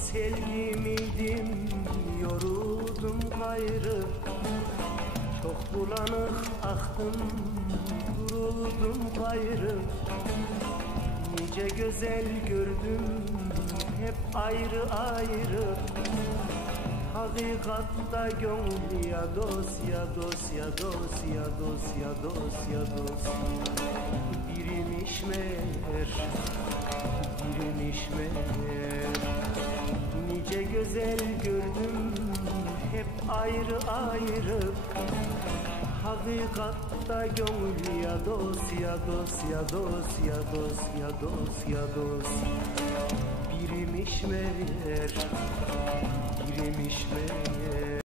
sevgim idim, yoruldum gayrı. Çok bulanık aktım, duruldum gayrı. Nice güzel gördüm, hep ayrı ayrı. Hakikatta gönül ya dost, ya dost, ya dost, ya dost, ya dost, ya dost. Birimiş meğer, birimiş meğer. Nice güzel gördüm, hep ayrı ayrı. Hakikatta gönül ya dost, ya dost, ya dost, ya dost, ya dost, ya dost. Birimiş meğer, birimiş meğer.